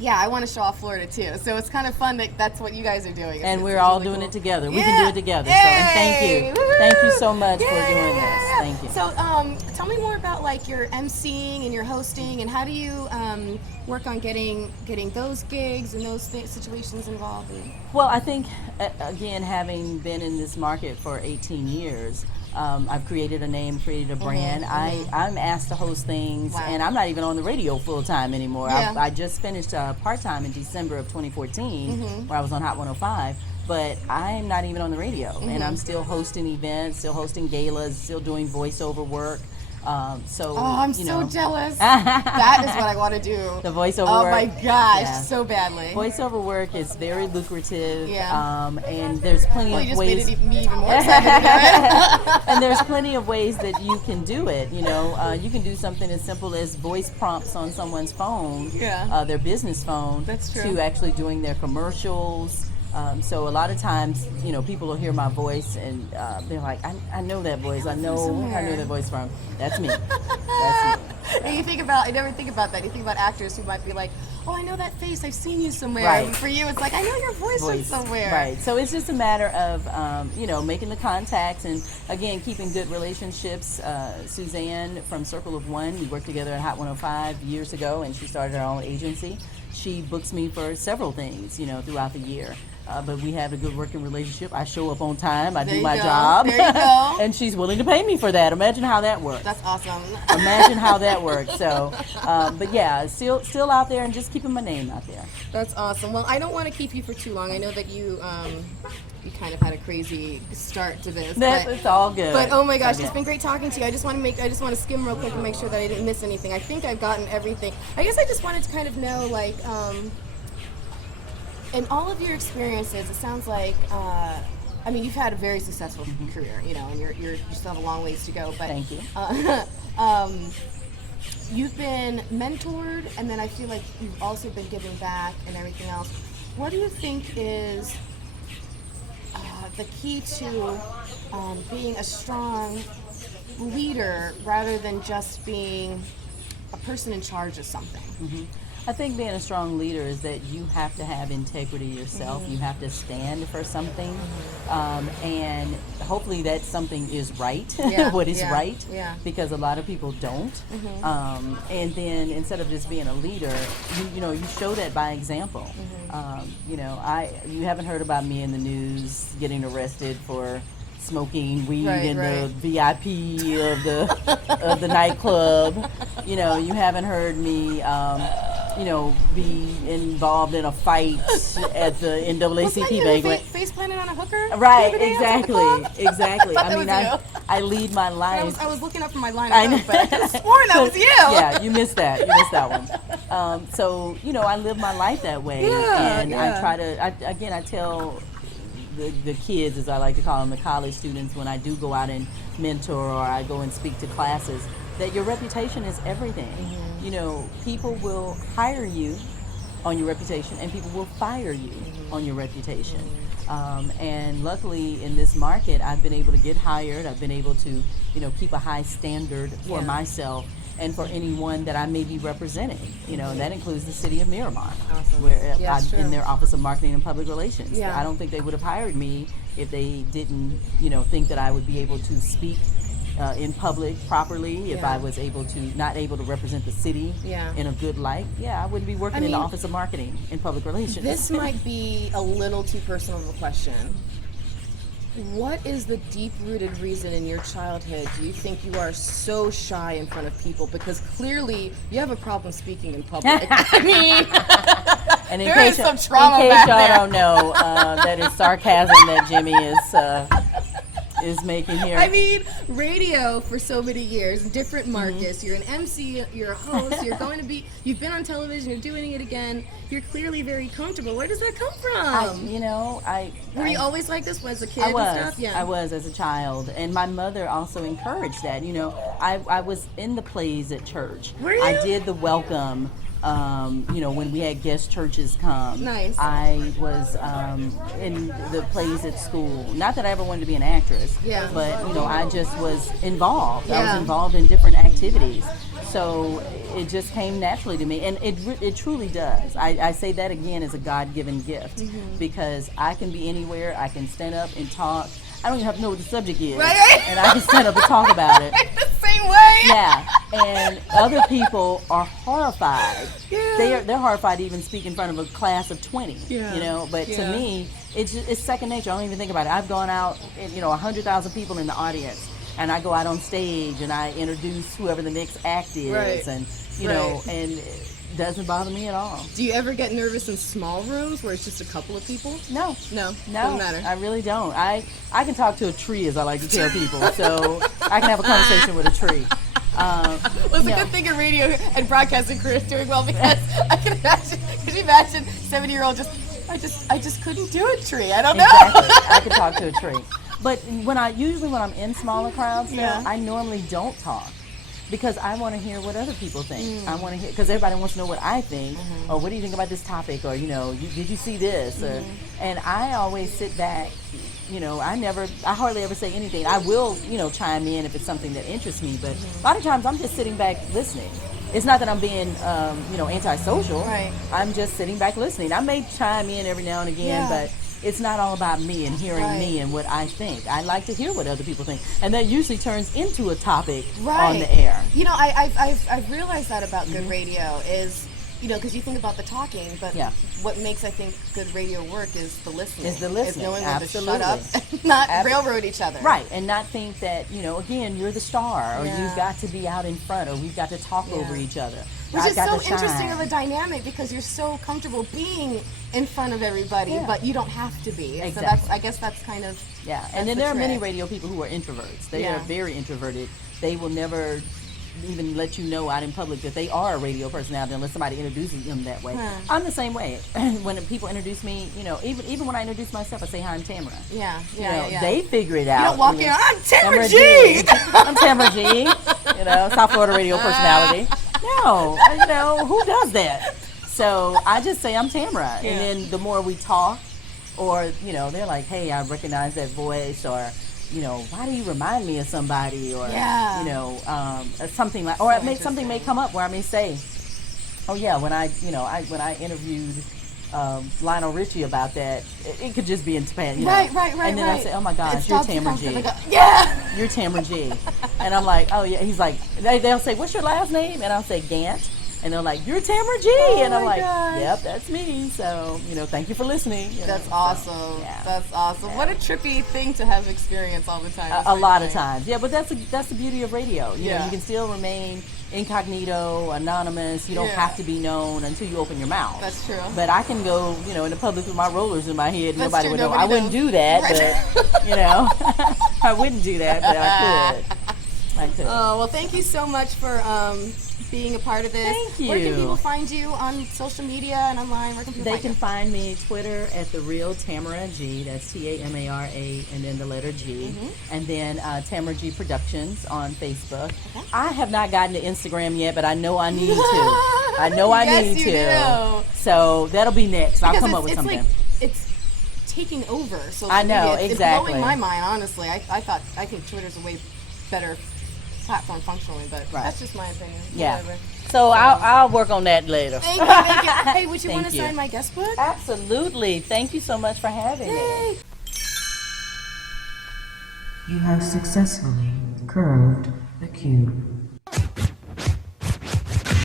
yeah, I want to show off Florida too. So it's kind of fun that that's what you guys are doing. And It's we're all really doing cool. it together. We Yeah. can do it together. So, and thank Yay! you. Woo-hoo! Thank you so much for Yeah, doing yeah, this. yeah. Thank you. So tell me more about your emceeing and your hosting, and how do you work on getting those gigs and those situations involved? Well, I think, again, having been in this market for 18 years, I've created a name, created a brand. I'm asked to host things, Wow. and I'm not even on the radio full time anymore. Yeah. I just finished part time in December of 2014, where I was on Hot 105. But I'm not even on the radio, and I'm still hosting events, still hosting galas, still doing voiceover work. So I'm you so know, jealous. That is what I want to do. the voiceover Oh work. my gosh, Yeah. so badly. Voiceover work is very lucrative. Yeah. And there's plenty Well, you of just ways. made me even more excited to do it. And there's plenty of ways that you can do it. You know, you can do something as simple as voice prompts on someone's phone, Yeah. their business phone, That's true. to actually doing their commercials. So a lot of times, you know, people will hear my voice and they're like, I know that voice. I know that voice from. That's me. That's me. And you think about, I never think about that. You think about actors who might be like, oh, I know that face. I've seen you somewhere. Right. And for you, it's like, I know your voice from somewhere. Right. So it's just a matter of, you know, making the contacts and, again, keeping good relationships. Suzanne from Circle of One, we worked together at Hot 105 years ago, and she started her own agency. She books me for several things, you know, throughout the year. But we have a good working relationship. I show up on time. I do my job. There you go. And she's willing to pay me for that. Imagine how that works. That's awesome. Imagine how that works. So, but yeah, still out there and just keeping my name out there. That's awesome. Well, I don't want to keep you for too long. I know that you kind of had a crazy start to this. It's all good. But oh my gosh, Okay. it's been great talking to you. I just want to skim real quick and make sure that I didn't miss anything. I think I've gotten everything. I guess I just wanted to kind of know, like, in all of your experiences, it sounds like, I mean, you've had a very successful career, you know, and you still have a long ways to go. But Thank you. You've been mentored, and then I feel like you've also been giving back and everything else. What do you think is the key to being a strong leader rather than just being a person in charge of something? I think being a strong leader is that you have to have integrity yourself. You have to stand for something, and hopefully that something is right, what is right, because a lot of people don't. And then instead of just being a leader, you know, you show that by example. You know, you haven't heard about me in the news getting arrested for smoking weed in the VIP of the nightclub. You know, you haven't heard me you know, be involved in a fight at the NAACP banquet. Face planted on a hooker? Right, exactly. I mean, I lead my life. I was looking up for my line of code, but I could have sworn that was you. Yeah, you missed that. You missed that one. So, you know, I live my life that way. And I try to, I tell the kids, as I like to call them, the college students, when I do go out and mentor or I go and speak to classes, that your reputation is everything. You know, people will hire you on your reputation and people will fire you on your reputation. And luckily in this market, I've been able to get hired. I've been able to, you know, keep a high standard for myself and for anyone that I may be representing. You know, and that includes the city of Miramar, where I'm in their Office of Marketing and Public Relations. I don't think they would have hired me if they didn't, you know, think that I would be able to speak in public properly, if I was not able to represent the city in a good light, I wouldn't be working in the Office of Marketing and Public Relations. This might be a little too personal of a question. What is the deep-rooted reason in your childhood do you think you are so shy in front of people? Because clearly you have a problem speaking in public. I mean, and there is some trauma back y'all there. don't know, that is sarcasm that Jimmy is making here. I mean, radio for so many years, different markets. You're an MC, you're a host, you've been on television, you're doing it again. You're clearly very comfortable. Where does that come from? Were you always like this as a kid I was. and stuff? I was as a child. And my mother also encouraged that. You know, I was in the plays at church. Were you? I did the welcome. You know, when we had guest churches come. Nice. I was in the plays at school. Not that I ever wanted to be an actress, but, you know, I just was involved. I was involved in different activities. So it just came naturally to me. And it truly does. I say that again as a God-given gift because I can be anywhere. I can stand up and talk. I don't even have to know what the subject is. And I can stand up and talk about it. The same way. Yeah, and other people are horrified. They're horrified to even speak in front of a class of 20. You know, but to me, it's second nature. I don't even think about it. I've gone out, and, you know, 100,000 people in the audience, and I go out on stage and I introduce whoever the next act is, and you know, and it doesn't bother me at all. Do you ever get nervous in small rooms where it's just a couple of people? No, doesn't matter. I really don't. I can talk to a tree, as I like to tell people, so I can have a conversation with a tree. Well, it's a good thing your radio and broadcasting career is doing well because I can imagine. Could you imagine 70-year-old I just couldn't do a tree. I don't know. Exactly. I could talk to a tree. But usually when I'm in smaller crowds, I normally don't talk because I want to hear what other people think. I want to hear because everybody wants to know what I think, or what do you think about this topic, or did you see this? And I always sit back. I hardly ever say anything. I will, chime in if it's something that interests me, but a lot of times I'm just sitting back listening. It's not that I'm being, antisocial. Right. I'm just sitting back listening. I may chime in every now and again, but it's not all about me and hearing me and what I think. I like to hear what other people think, and that usually turns into a topic on the air. I've realized that about good radio is, because you think about the talking, but what makes, I think, good radio work is the listening. Is the listening. Is knowing when Absolutely. to shut up and not railroad each other. Right, and not think that, again, you're the star, or you've got to be out in front, or we've got to talk over each other. Which is so interesting of a dynamic because you're so comfortable being in front of everybody, but you don't have to be. Exactly. So I guess that's kind of and then there are many radio people who are introverts. They are very introverted. They will never even let you know out in public that they are a radio personality unless somebody introduces them that way. I'm the same way. When people introduce me, even when I introduce myself, I say, hi, I'm Tamara. They figure it out. You don't walk in, I'm Tamara G. I'm Tamara G. South Florida radio personality. No, who does that? So I just say I'm Tamara. And then the more we talk, or, they're like, hey, I recognize that voice, or, why do you remind me of somebody, or, something like, or something may come up where I may say, oh yeah, when I interviewed Lionel Richie about that, it could just be in Japan, Right. And then I say, oh my gosh, you're Tamara G. You're Tamara G. And I'm like, oh yeah. He's like, they'll say, what's your last name? And I'll say Gant. And they're like, you're Tamara G. And I'm like, yep, that's me. So, thank you for listening. That's awesome. So, that's awesome. What a trippy thing to have experienced all the time. A lot of times. Yeah, but that's the beauty of radio. You can still remain incognito, anonymous. You don't have to be known until you open your mouth. That's true. But I can go, in the public with my rollers in my head. And nobody would know. I wouldn't do that, but, I wouldn't do that, but I could. Oh, well, thank you so much for being a part of this. Thank you. Where can people find you on social media and online? Where can people They can find me Twitter at The Real Tamara G. That's Tamara, and then the letter G. And then Tamara G Productions on Facebook. I have not gotten to Instagram yet, but I know I need to. I know I need to. Do. So that'll be next. I'll come up with something. It's taking over social I know, media. exactly. It's blowing my mind, honestly. I think Twitter's a way better platform functionally, but that's just my opinion. Yeah. Whatever. So I'll work on that later. Thank you. Hey, would you want to sign my guest book? Absolutely. Thank you so much for having me. You have successfully curved the cube.